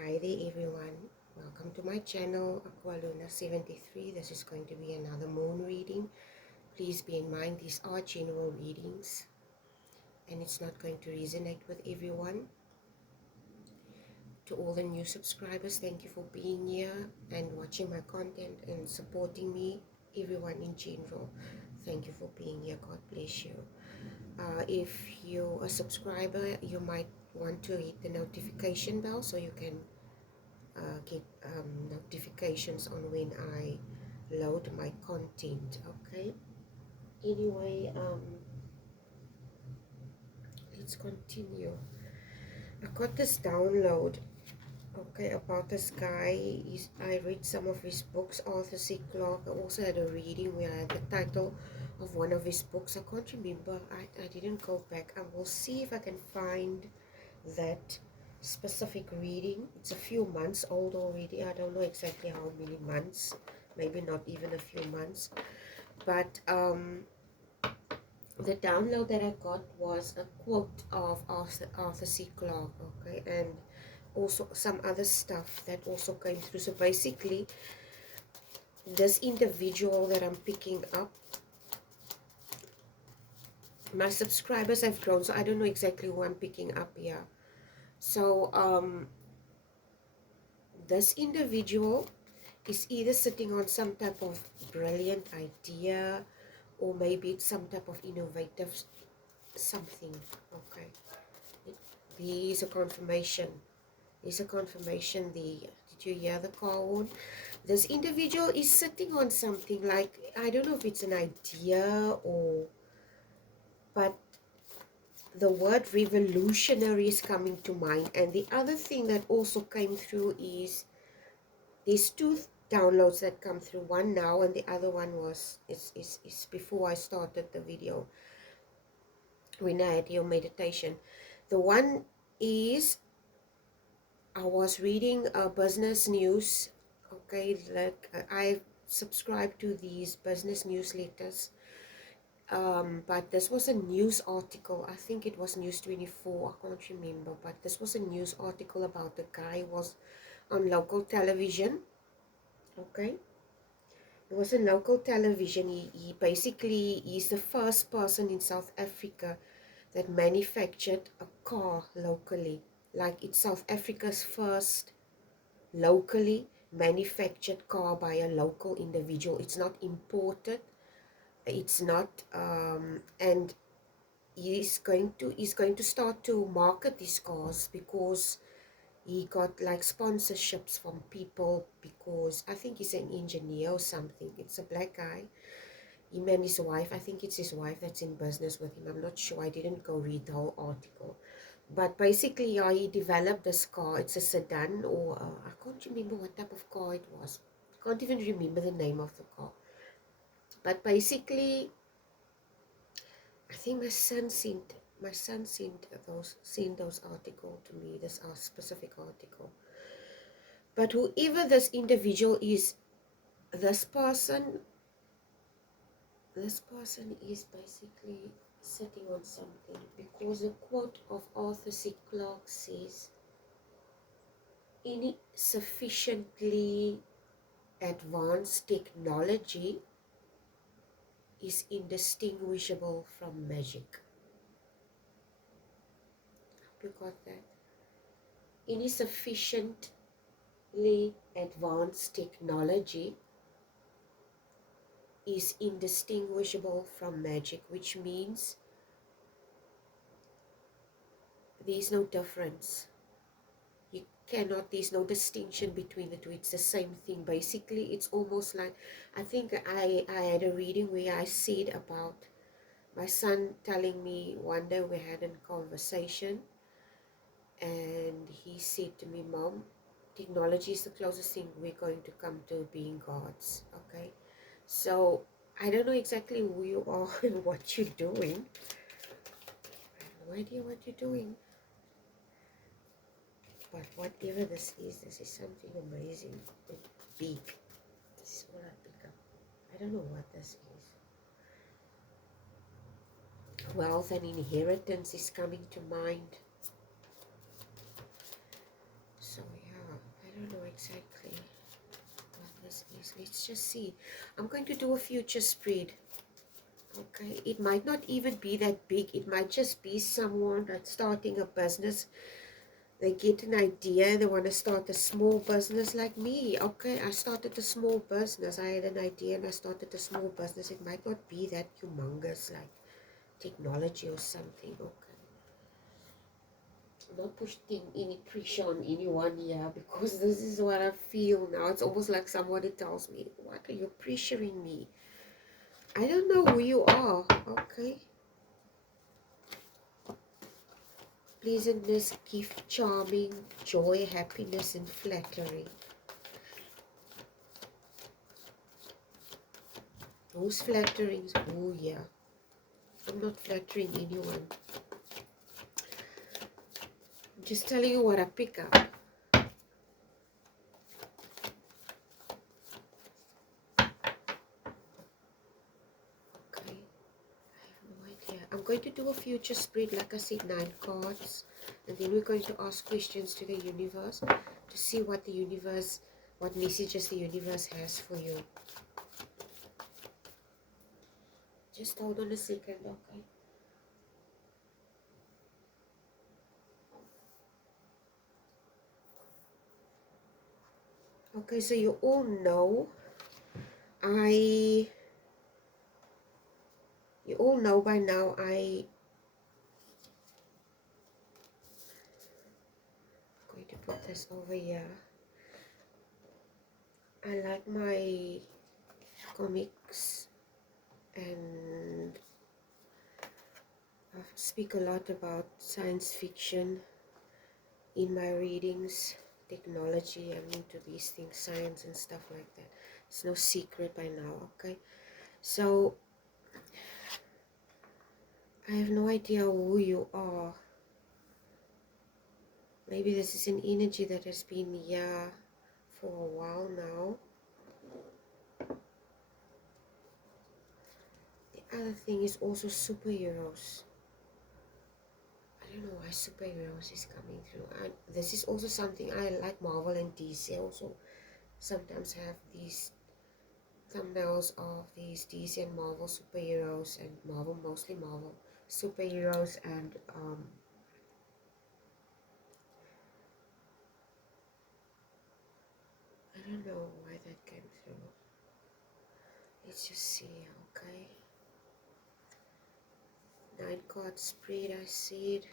Hi there everyone, welcome to my channel Aqualuna73. This is going to be another moon reading. Please be in mind these are general readings and it's not going to resonate with everyone. To all the new subscribers, thank you for being here and watching my content and supporting me. Everyone in general, thank you for being here. God bless you. If you're a subscriber, you might want to hit the notification bell so you can get notifications on when I load my content. Okay, anyway, let's continue. I got this download, okay, about this guy. I read some of his books, Arthur C. Clarke. I also had a reading where I had the title of one of his books. I can't remember. I didn't go back. I will see if I can find that specific reading. It's a few months old already. I don't know exactly how many months, maybe not even a few months, but the download that I got was a quote of Arthur C. Clarke, okay, and also some other stuff that also came through. So basically this individual that I'm picking up, my subscribers have grown, so I don't know exactly who I'm picking up here. So this individual is either sitting on some type of brilliant idea, or maybe it's some type of innovative something. Okay, there's a confirmation. There's a confirmation there. Did you hear the car horn? This individual is sitting on something, like, I don't know if it's an idea or, but the word revolutionary is coming to mind. And the other thing that also came through is there's two downloads that come through, one now and the other one was is before I started the video when I had your meditation. The one is, I was reading business news, okay, like I subscribe to these business newsletters, but this was a news article. I think it was News 24, I can't remember, but this was a news article about the guy who was on local television. Okay, it was a local television. He basically, he's the first person in South Africa that manufactured a car locally. Like, it's South Africa's first locally manufactured car by a local individual. It's not imported. It's not, and he's going to start to market these cars because he got like sponsorships from people, because I think he's an engineer or something. It's a black guy. Him and his wife, I think it's his wife that's in business with him. I'm not sure. I didn't go read the whole article. But basically, yeah, he developed this car. It's a sedan, or I can't remember what type of car it was. I can't even remember the name of the car. But basically, I think my son sent those article to me. This specific article. But whoever this individual is, this person is basically sitting on something, because the quote of Arthur C. Clarke says, any sufficiently advanced technology is indistinguishable from magic. You got that? Any sufficiently advanced technology is indistinguishable from magic, which means there's no difference. You cannot, there's no distinction between the two. It's the same thing. Basically, it's almost like, I think I had a reading where I said about my son telling me one day, we had a conversation, and he said to me, Mom, technology is the closest thing we're going to come to being gods. Okay, so I don't know exactly who you are and what you're doing. I have no idea what you're doing. But whatever this is something amazing and big. This is what I pick up. I don't know what this is. Wealth and inheritance is coming to mind. So yeah, Yes, let's just see. I'm going to do a future spread. Okay, it might not even be that big. It might just be someone that's starting a business. They get an idea, they want to start a small business like me. Okay, I started a small business. I had an idea and I started a small business. It might not be that humongous like technology or something. Okay, I'm not pushing any pressure on anyone here because this is what I feel now. It's almost like somebody tells me, "What are you pressuring me?" I don't know who you are. Okay. Pleasantness, gift, charming, joy, happiness, and flattery. Who's flattering? Oh, yeah. I'm not flattering anyone. I'm just telling you what I pick up. Okay. I have no idea. I'm going to do a future spread, like I said, 9 cards. And then we're going to ask questions to the universe to see what the universe, what messages the universe has for you. Just hold on a second, okay? Okay, so you all know you all know by now I'm going to put this over here. I like my comics and I speak a lot about science fiction in my readings, technology. I'm into these things, science and stuff like that. It's no secret by now, okay? So I have no idea who you are. Maybe this is an energy that has been here for a while now. The other thing is also superheroes. I don't know why superheroes is coming through. This is also something I like. Marvel and DC also sometimes have these thumbnails of these DC and Marvel superheroes, and Marvel, mostly Marvel superheroes, and I don't know why that came through. Let's just see. Okay, 9 card spread, I see it.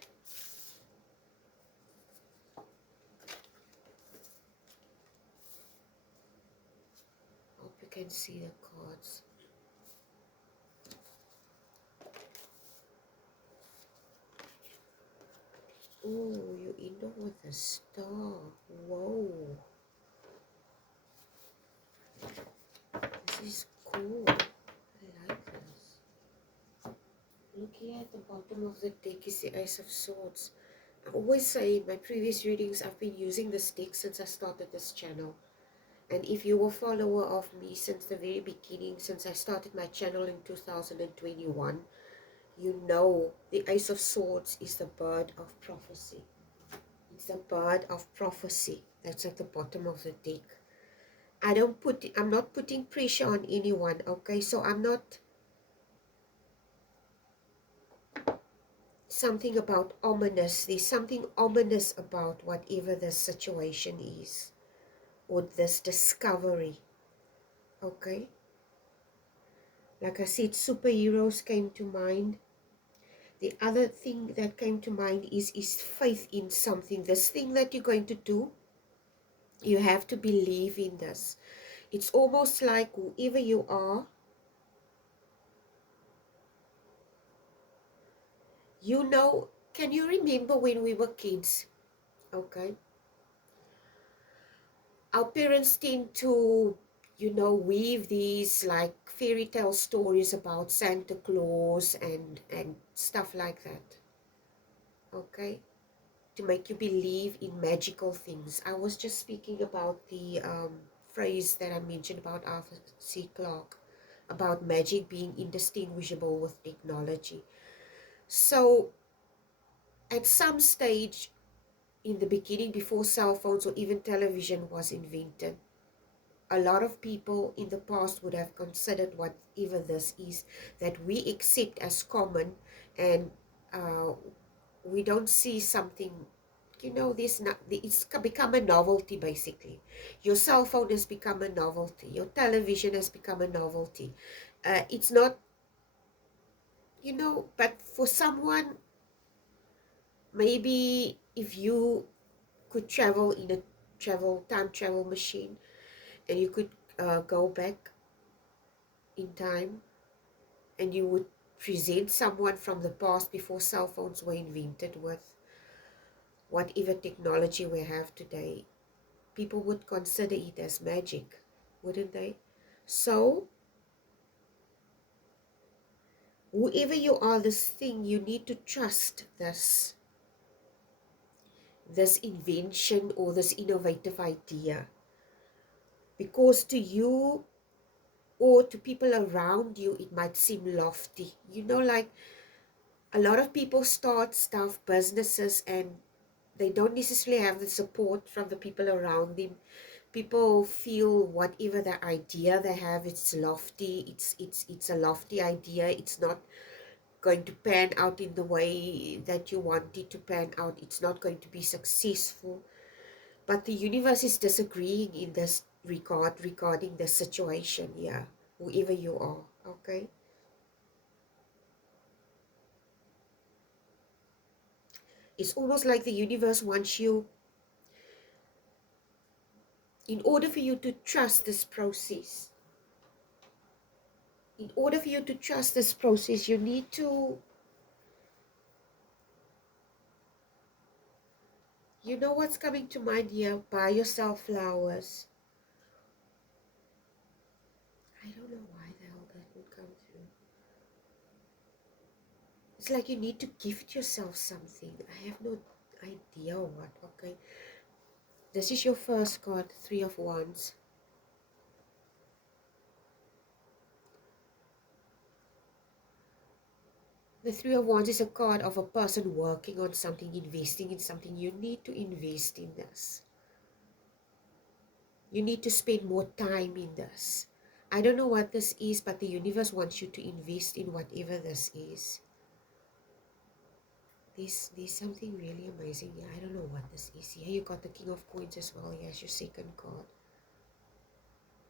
Hope you can see the cards. Oh, you end up with a star. Whoa, this is cool. I like this. Looking at the bottom of the deck is the Ace of Swords. I always say in my previous readings I've been using this deck since I started this channel. And if you were a follower of me since the very beginning, since I started my channel in 2021, you know the Ace of Swords is the bird of prophecy. It's the bird of prophecy that's at the bottom of the deck. I'm not putting pressure on anyone, okay? So I'm not something about ominous. There's something ominous about whatever the situation is, or this discovery, okay? Like I said, superheroes came to mind. The other thing that came to mind is faith in something. This thing that you're going to do, you have to believe in this. It's almost like whoever you are, you know, can you remember when we were kids? Okay. Our parents tend to, you know, weave these like fairy tale stories about Santa Claus and stuff like that. Okay. To make you believe in magical things. I was just speaking about the phrase that I mentioned about Arthur C. Clarke, about magic being indistinguishable with technology. So at some stage in the beginning, before cell phones or even television was invented, a lot of people in the past would have considered whatever this is that we accept as common, and uh, we don't see something, you know, this not, it's become a novelty basically. Your cell phone has become a novelty. Your television has become a novelty. It's not, you know, but for someone, maybe if you could travel in a time travel machine, and you could go back in time, and you would present someone from the past before cell phones were invented with whatever technology we have today, people would consider it as magic, wouldn't they? So, whoever you are, this thing, you need to trust this invention or this innovative idea, because to you or to people around you it might seem lofty. You know, like a lot of people start stuff, businesses, and they don't necessarily have the support from the people around them. People feel whatever the idea they have, it's lofty, it's a lofty idea, it's not going to pan out in the way that you want it to pan out, it's not going to be successful. But the universe is disagreeing in this regarding the situation. Yeah, whoever you are. Okay, it's almost like the universe wants you, in order for you to trust this process, you need to, you know what's coming to mind here? Buy yourself flowers. I don't know why the hell that would come through. It's like you need to gift yourself something. I have no idea what. Okay, this is your first card, Three of Wands. The Three of Wands is a card of a person working on something, investing in something. You need to invest in this. You need to spend more time in this. I don't know what this is, but the universe wants you to invest in whatever this is. There's something really amazing here. I don't know what this is. Here you got the King of Coins as well. Here's your second card.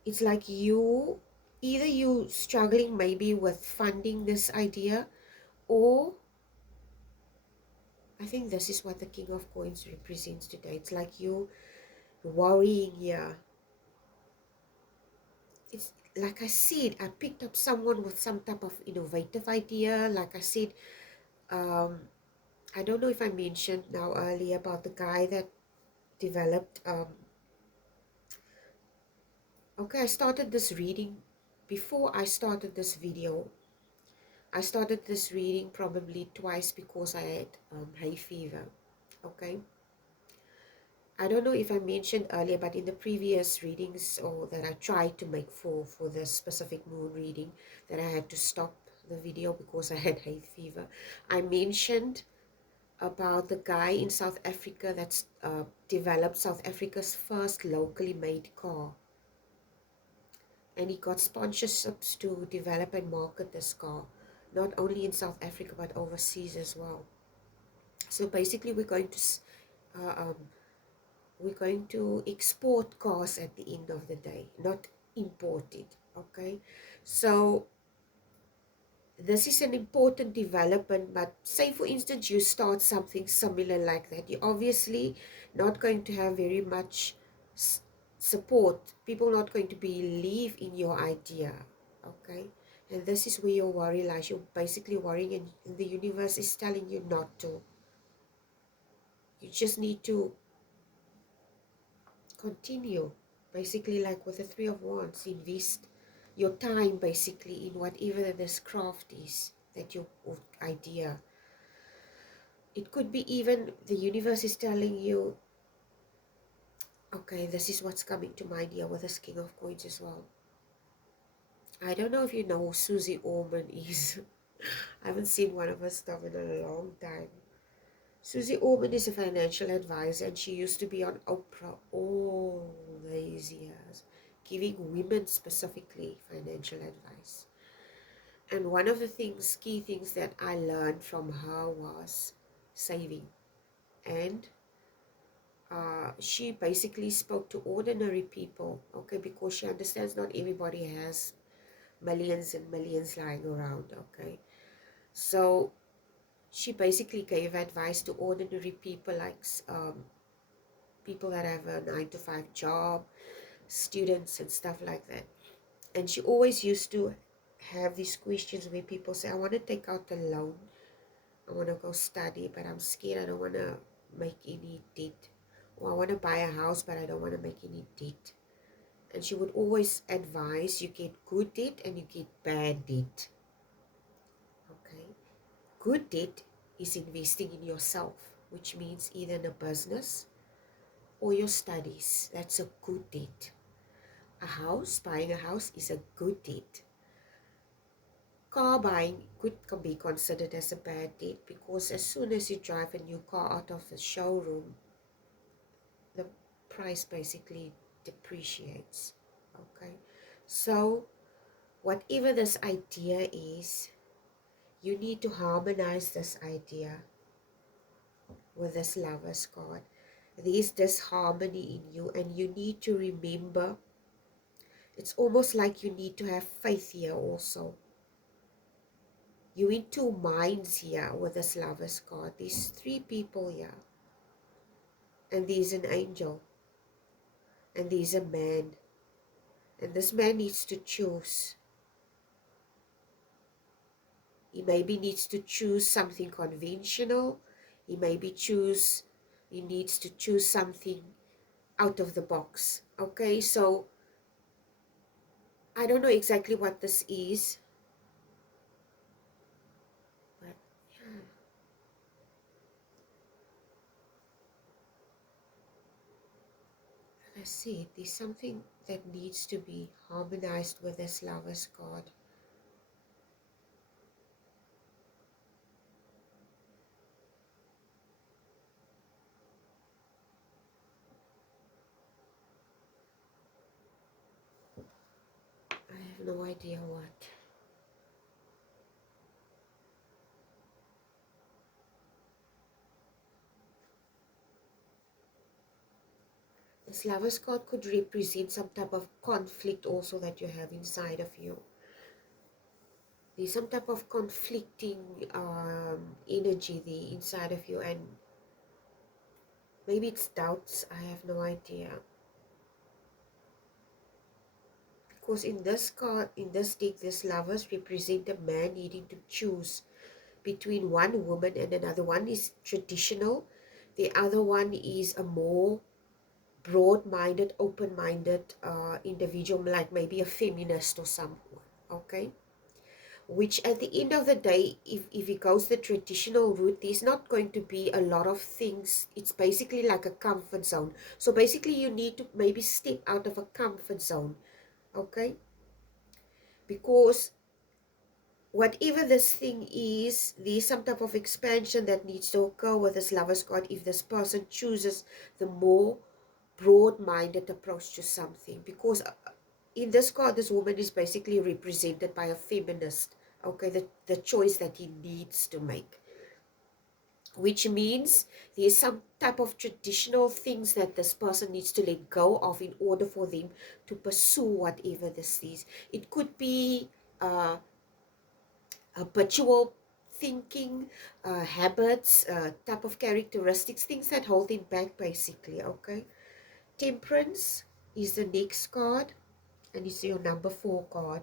It's like either you struggling maybe with funding this idea, or I think this is what the King of Coins represents today. It's like you worrying here. It's like I said, I picked up someone with some type of innovative idea. Like I said, I don't know if I mentioned now earlier about the guy that developed, okay, I started this reading, before I started this video, I started this reading probably twice because I had hay fever, okay. I don't know if I mentioned earlier, but in the previous readings, or that I tried to make for this specific moon reading, that I had to stop the video because I had hay fever, I mentioned about the guy in South Africa that's developed South Africa's first locally made car. And he got sponsorships to develop and market this car, not only in South Africa but overseas as well. So basically uh, um, we're going to export cars at the end of the day, not import it. Okay, so this is an important development. But say for instance you start something similar like that, you're obviously not going to have very much support. People not going to believe in your idea. Okay, and this is where your worry lies. You're basically worrying, and the universe is telling you not to. You just need to continue, basically, like with the Three of Wands. Invest your time basically in whatever this craft is that your idea. It could be even the universe is telling you, okay, this is what's coming to mind here with this King of Coins as well. I don't know if you know who Susie Orman is. I haven't seen one of her stuff in a long time. Susie Orman is a financial advisor, and she used to be on Oprah all these years. giving women specifically financial advice. And one of the key things that I learned from her was saving. And she basically spoke to ordinary people, okay, because she understands not everybody has millions and millions lying around, okay. So she basically gave advice to ordinary people, like people that have a 9-to-5 job, students and stuff like that. And she always used to have these questions where people say, I want to take out a loan, I want to go study, but I'm scared, I don't want to make any debt. Or I want to buy a house, but I don't want to make any debt. And she would always advise, you get good debt and you get bad debt. Okay. Good debt is investing in yourself, which means either in a business or your studies. That's a good debt. A house, buying a house is a good debt. Car buying can be considered as a bad debt, because as soon as you drive a new car out of the showroom, the price basically depreciates. Okay. So whatever this idea is, you need to harmonize this idea with this Lover's card. There's disharmony in you, and you need to remember, it's almost like you need to have faith here also. You're in two minds here with this Lover's card. There's three people here, and there's an angel, and there's a man, and this man needs to choose. He maybe needs to choose something conventional. He needs to choose something out of the box. Okay, so I don't know exactly what this is, but yeah, like I said, there's something that needs to be harmonized with this Lover's card. I have no idea what. This Lover's card could represent some type of conflict also that you have inside of you. There's some type of conflicting energy there inside of you, and maybe it's doubts, I have no idea. Because in this card, in this deck, this Lovers represent a man needing to choose between one woman and another. One is traditional, the other one is a more broad-minded, open-minded individual, like maybe a feminist or someone, okay? Which at the end of the day, if he goes the traditional route, there's not going to be a lot of things. It's basically like a comfort zone. So basically you need to maybe step out of a comfort zone, okay? Because whatever this thing is, there's some type of expansion that needs to occur with this Lover's card if this person chooses the more broad-minded approach to something. Because in this card, this woman is basically represented by a feminist, okay, the choice that he needs to make, which means there's some type of traditional things that this person needs to let go of in order for them to pursue whatever this is. It could be habitual thinking, habits, type of characteristics, things that hold him back basically, okay. Temperance is the next card, and it's your number 4 card.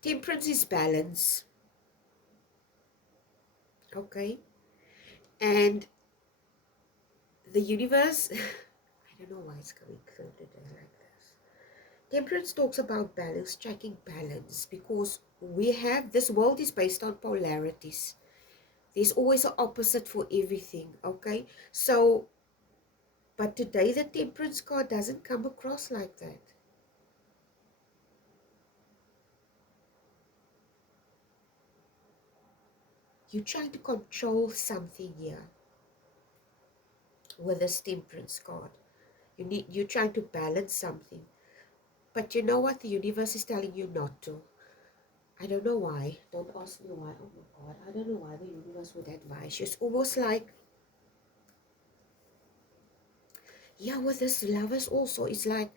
Temperance is balance, okay, and the universe, I don't know why it's coming through today like this. Temperance talks about balance, striking balance, because we have, this world is based on polarities. There's always an opposite for everything, okay? So, but today the Temperance card doesn't come across like that. You're trying to control something here with this Temperance card. You're trying to balance something. But you know what? The universe is telling you not to. I don't know why. Don't ask me why. Oh my God. I don't know why the universe would advise you. It's almost like, yeah, with this lovers also, it's like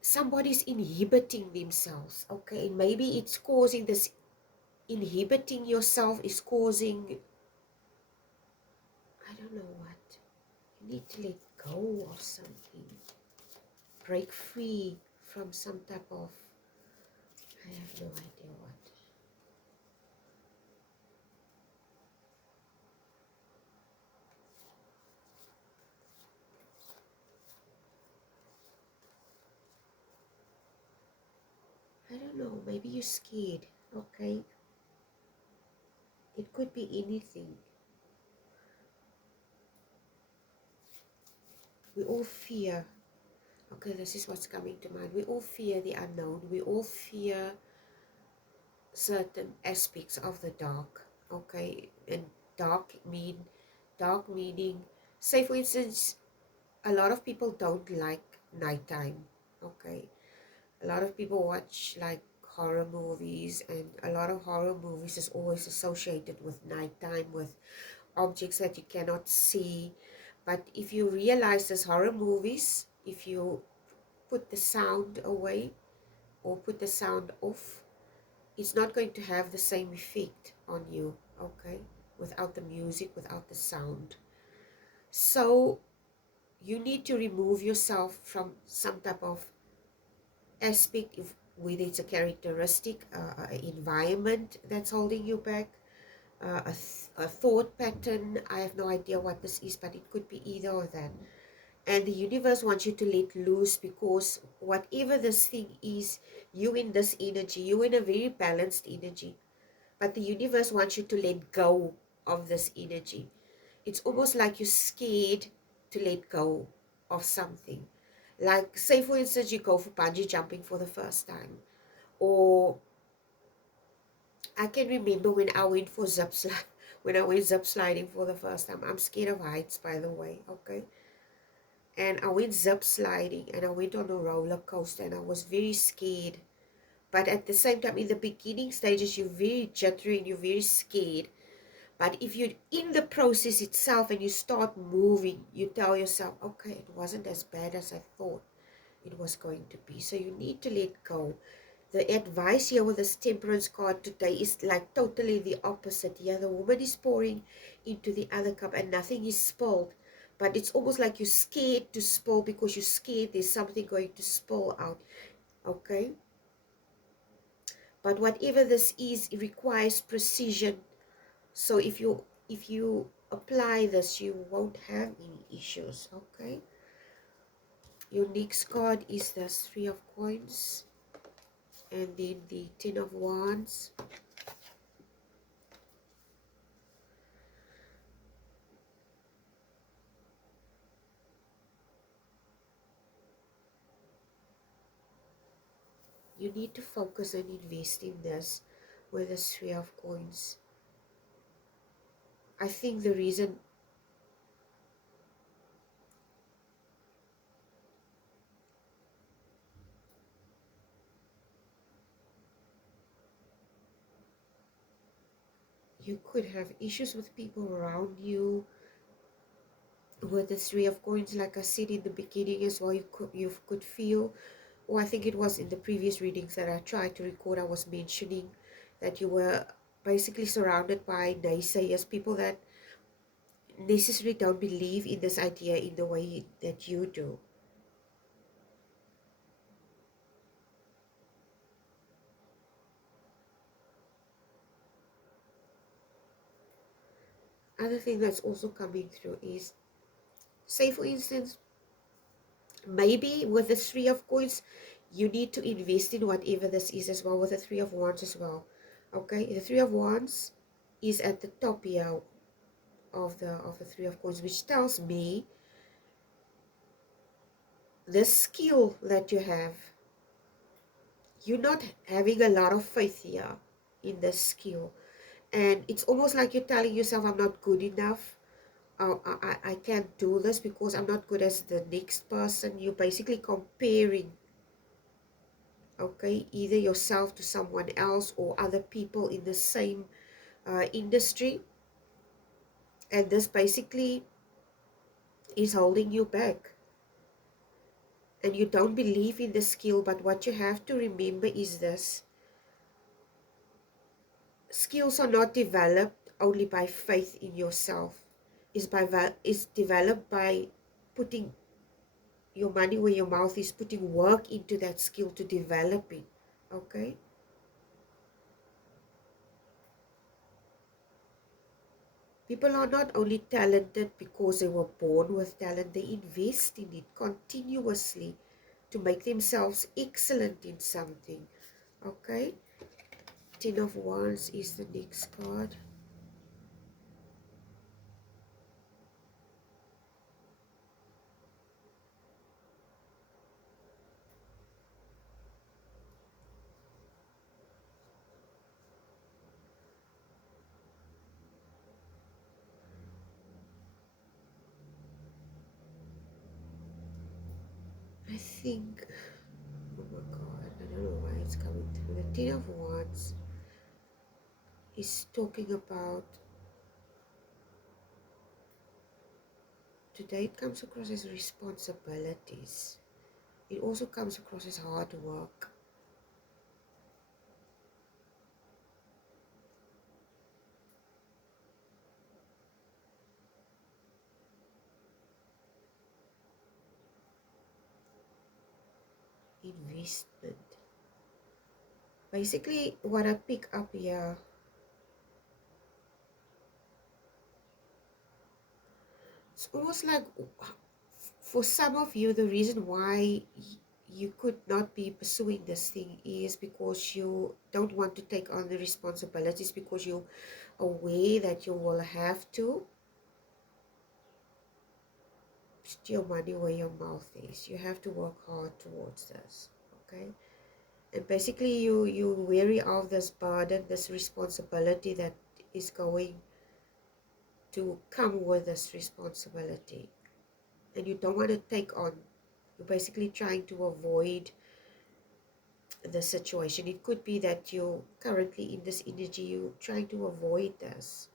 somebody's inhibiting themselves. Okay. And maybe it's causing this, inhibiting yourself is causing, I don't know what. You need to let go of something. Break free from some type of, I have no idea what. I don't know, maybe you're scared, okay? It could be anything. We all fear, okay, this is what's coming to mind. We all fear the unknown. We all fear certain aspects of the dark, okay? And dark meaning, say for instance, a lot of people don't like nighttime, okay? A lot of people watch like horror movies, and a lot of horror movies is always associated with nighttime, with objects that you cannot see. But if you realize this horror movies, if you put the sound away or put the sound off, it's not going to have the same effect on you, okay? Without the music, without the sound. So you need to remove yourself from some type of aspect, if whether it's a characteristic, environment that's holding you back, a thought pattern. I have no idea what this is, but it could be either of that. And the universe wants you to let loose, because whatever this thing is, you in this energy, you in a very balanced energy, but the universe wants you to let go of this energy. It's almost like you're scared to let go of something. Like, say for instance, you go for bungee jumping for the first time, or I can remember when I went for when I went zip sliding for the first time. I'm scared of heights, by the way, okay? And I went zip sliding, and I went on a roller coaster, and I was very scared. But at the same time, in the beginning stages, you're very jittery and you're very scared. But if you're in the process itself and you start moving, you tell yourself, okay, it wasn't as bad as I thought it was going to be. So you need to let go. The advice here with this Temperance card today is like totally the opposite. Here the woman is pouring into the other cup and nothing is spilled, but it's almost like you're scared to spill, because you're scared there's something going to spill out, okay? But whatever this is, it requires precision. So if you apply this, you won't have any issues, okay? Your next card is the Three of Coins, and then the Ten of Wands. You need to focus and invest in this with the Three of Coins. I think the reason you could have issues with people around you with the Three of Coins, like I said in the beginning as well, you could feel, or I think it was in the previous readings that I tried to record, I was mentioning that you were basically surrounded by naysayers, people that necessarily don't believe in this idea in the way that you do. Other thing that's also coming through is, say for instance, maybe with the Three of Coins, you need to invest in whatever this is as well, with the Three of Wands as well. Okay, the Three of Wands is at the top here of the Three of Coins, which tells me the skill that you have. You're not having a lot of faith here in this skill, and it's almost like you're telling yourself, I'm not good enough, oh, I can't do this because I'm not good as the next person. You're basically comparing, okay, either yourself to someone else or other people in the same industry, and this basically is holding you back, and you don't believe in the skill. But what you have to remember is this: skills are not developed only by faith in yourself. It's developed by putting your money where your mouth is, putting work into that skill to develop it. Okay, people are not only talented because they were born with talent, they invest in it continuously to make themselves excellent in something. Okay, Ten of Wands is the next card. I think, oh my god, I don't know why it's coming through. The Ten of Wands is talking about, today it comes across as responsibilities. It also comes across as hard work. Investment. Basically, what I pick up here, it's almost like for some of you, the reason why you could not be pursuing this thing is because you don't want to take on the responsibilities, because you're aware that you will have to put your money where your mouth is. You have to work hard towards this, okay? And basically you're weary of this burden, this responsibility that is going to come with this responsibility, and you don't want to take on. You're basically trying to avoid the situation. It could be that you're currently in this energy, you're trying to avoid this.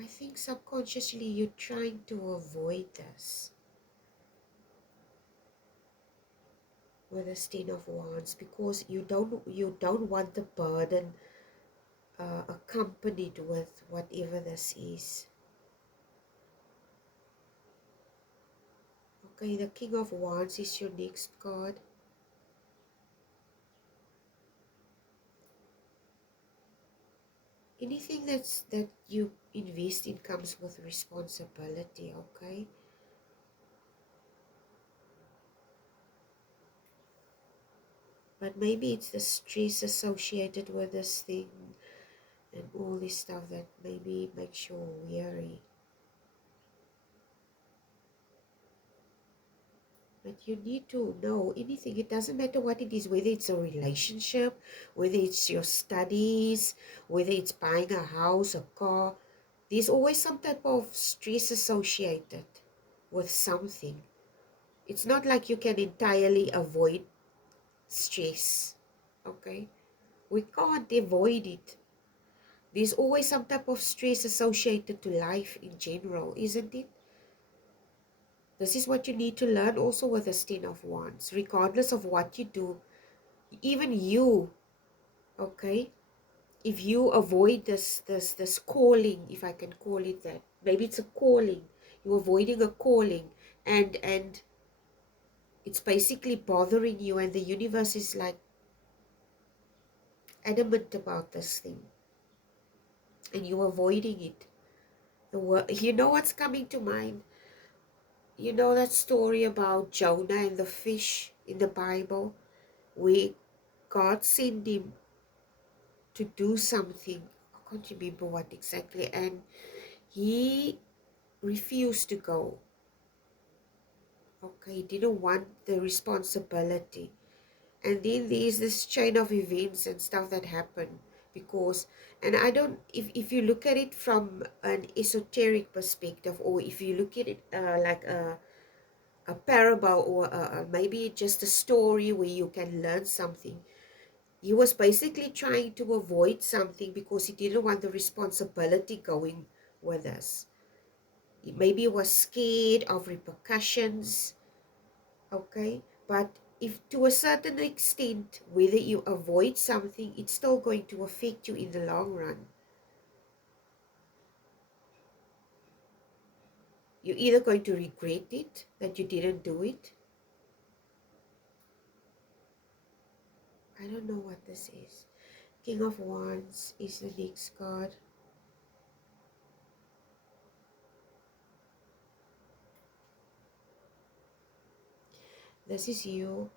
I think subconsciously you're trying to avoid this with the Ten of Wands, because you don't want the burden accompanied with whatever this is. Okay, the King of Wands is your next card. Anything that you invest in comes with responsibility, okay? But maybe it's the stress associated with this thing and all this stuff that maybe makes you weary. But you need to know anything. It doesn't matter what it is, whether it's a relationship, whether it's your studies, whether it's buying a house, a car. There's always some type of stress associated with something. It's not like you can entirely avoid stress, okay? We can't avoid it. There's always some type of stress associated to life in general, isn't it? This is what you need to learn also with the Ten of Wands. Regardless of what you do, even you, okay? If you avoid this calling, if I can call it that, maybe it's a calling. You're avoiding a calling, and it's basically bothering you, and the universe is like adamant about this thing, and you're avoiding it. You know what's coming to mind? You know that story about Jonah and the fish in the Bible, where God sent him to do something. I can't remember what exactly, and he refused to go. Okay, he didn't want the responsibility. And then there's this chain of events and stuff that happened because, and I don't, if you look at it from an esoteric perspective, or if you look at it like a parable, or maybe just a story where you can learn something, he was basically trying to avoid something because he didn't want the responsibility going with us. Maybe he was scared of repercussions. Okay, but if to a certain extent, whether you avoid something, it's still going to affect you in the long run. You're either going to regret it, that you didn't do it. I don't know what this is. King of Wands is the next card. This is you.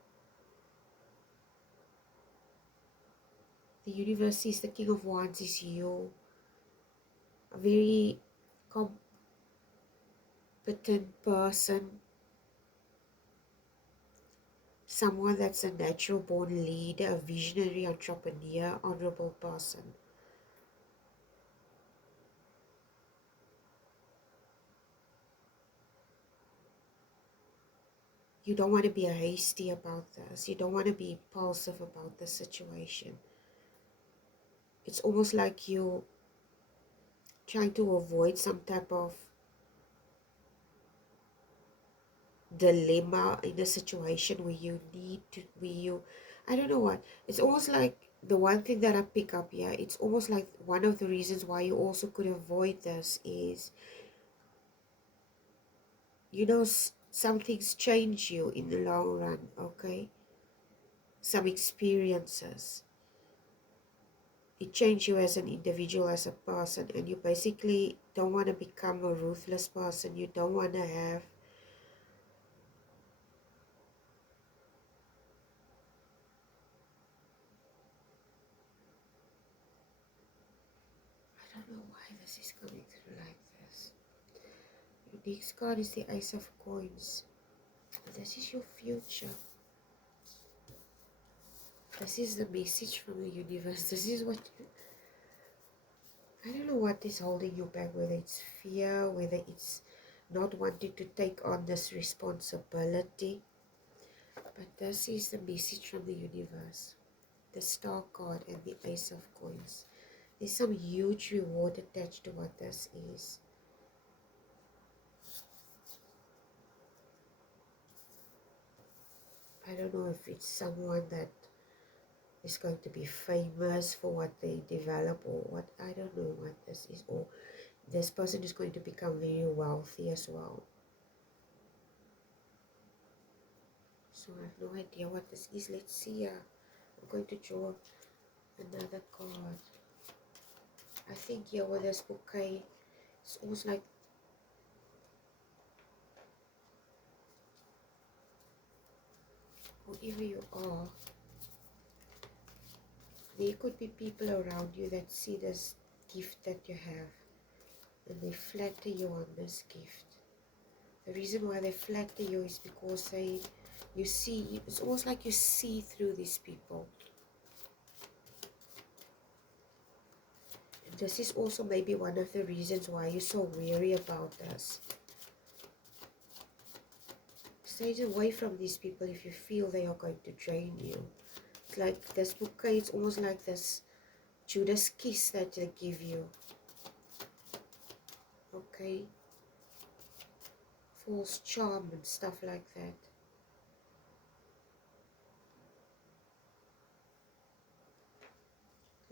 The universe sees the King of Wands is you. A very competent person. Someone that's a natural born leader, a visionary entrepreneur, honorable person. You don't want to be hasty about this. You don't want to be impulsive about the situation. It's almost like you're trying to avoid some type of dilemma in a situation where you need to, I don't know what. It's almost like the one thing that I pick up here, it's almost like one of the reasons why you also could avoid this is, some things change you in the long run, okay? Some experiences. It changes you as an individual, as a person, and you basically don't want to become a ruthless person. You don't want to have I don't know why this is coming through like this. Your next card is the Ace of Coins. This is your future. This is the message from the universe. This is what I don't know what is holding you back, whether it's fear, whether it's not wanting to take on this responsibility. But this is the message from the universe. The Star card and the Ace of Coins. There's some huge reward attached to what this is. I don't know if it's someone that is going to be famous for what they develop, or what. I don't know what this is. Or this person is going to become very wealthy as well. So I have no idea what this is. Let's see. I'm going to draw another card. I think here with this bouquet, it's almost like whoever you are, there could be people around you that see this gift that you have, and they flatter you on this gift. The reason why they flatter you is because you see, it's almost like you see through these people. And this is also maybe one of the reasons why you're so weary about this. Stay away from these people if you feel they are going to drain you. It's like this bouquet, it's almost like this Judas kiss that they give you. Okay? False charm and stuff like that.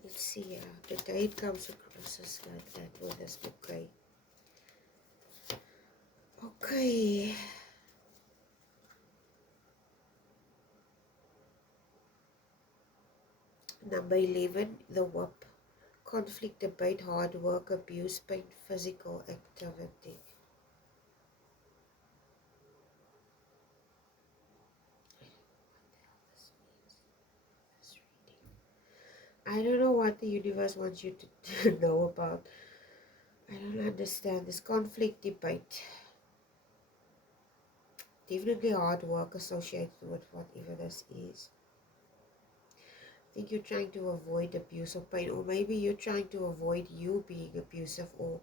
Let's see, the day it comes across us like that with this bouquet. Okay. Number 11, the whip. Conflict, debate, hard work, abuse, pain, physical activity. I don't know what the universe wants you to know about. I don't understand this conflict, debate. definitely hard work associated with whatever this is. I think you're trying to avoid abuse or pain, or maybe you're trying to avoid you being abusive, or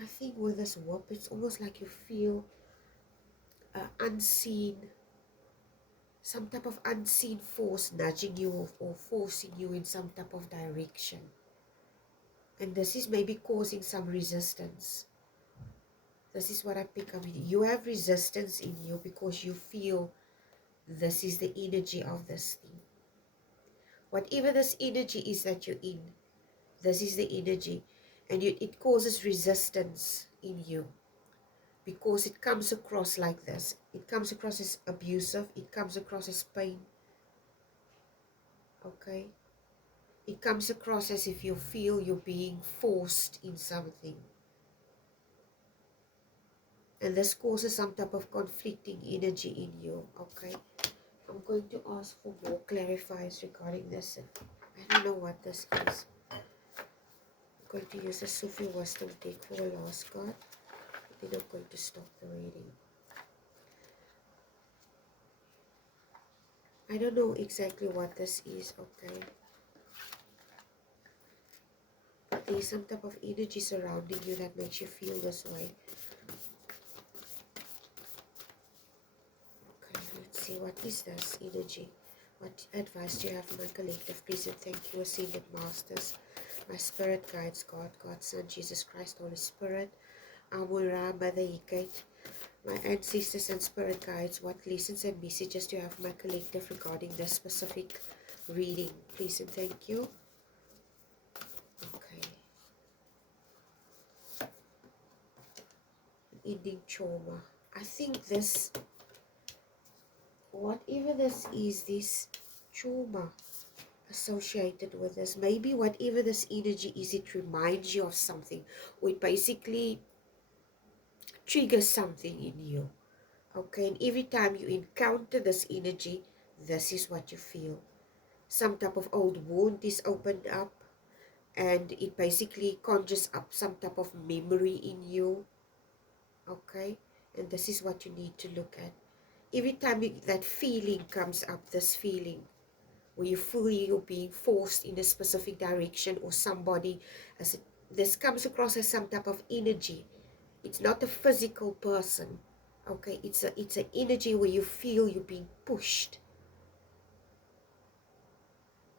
I think with this whoop, it's almost like you feel unseen, some type of unseen force nudging you or forcing you in some type of direction. And this is maybe causing some resistance. This is what I pick up. You have resistance in you because you feel this is the energy of this thing. Whatever this energy is that you're in, this is the energy. And it causes resistance in you because it comes across like this. It comes across as abusive. It comes across as pain. Okay? It comes across as if you feel you're being forced in something. And this causes some type of conflicting energy in you. Okay? I'm going to ask for more clarifiers regarding this. I don't know what this is. I'm going to use the Sufi Wisdom deck for a last card. Then I'm going to stop the reading. I don't know exactly what this is, okay? But there's some type of energy surrounding you that makes you feel this way. Okay, let's see, what is this energy? What advice do you have for my collective? Please and thank you, Ascended Masters, my spirit guides, God, God, Son, Jesus Christ, Holy Spirit, Amura, Mother Hecate, my ancestors and spirit guides. What lessons and messages do you have for my collective regarding this specific reading? Please and thank you. Okay. Ending trauma. I think this, whatever this is, this trauma associated with this, maybe whatever this energy is, it reminds you of something, or it basically triggers something in you. Okay, and every time you encounter this energy, this is what you feel. Some type of old wound is opened up, and it basically conjures up some type of memory in you. Okay, and this is what you need to look at. Every time that feeling comes up, this feeling where you feel you're being forced in a specific direction, or somebody, this comes across as some type of energy. It's not a physical person, okay? It's an energy where you feel you're being pushed.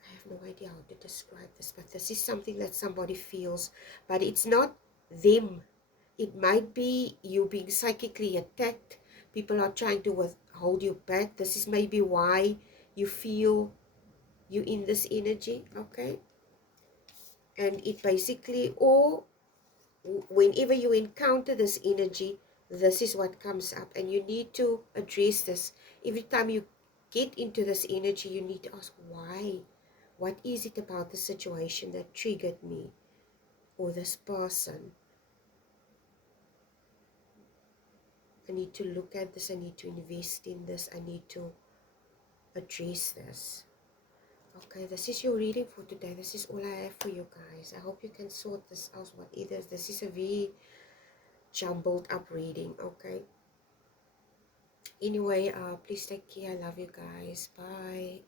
I have no idea how to describe this, but this is something that somebody feels, but it's not them. It might be you being psychically attacked. People are trying to hold you back. This is maybe why you feel you in this energy, okay? And it basically, or whenever you encounter this energy, this is what comes up, and you need to address this. Every time you get into this energy, you need to ask why. What is it about the situation that triggered me, or this person? I need to look at this. I need to invest in this. I need to address this. Okay, this is your reading for today. This is all I have for you guys. I hope you can sort this out. What it is. This is a very jumbled up reading. Okay. Anyway, please take care. I love you guys. Bye.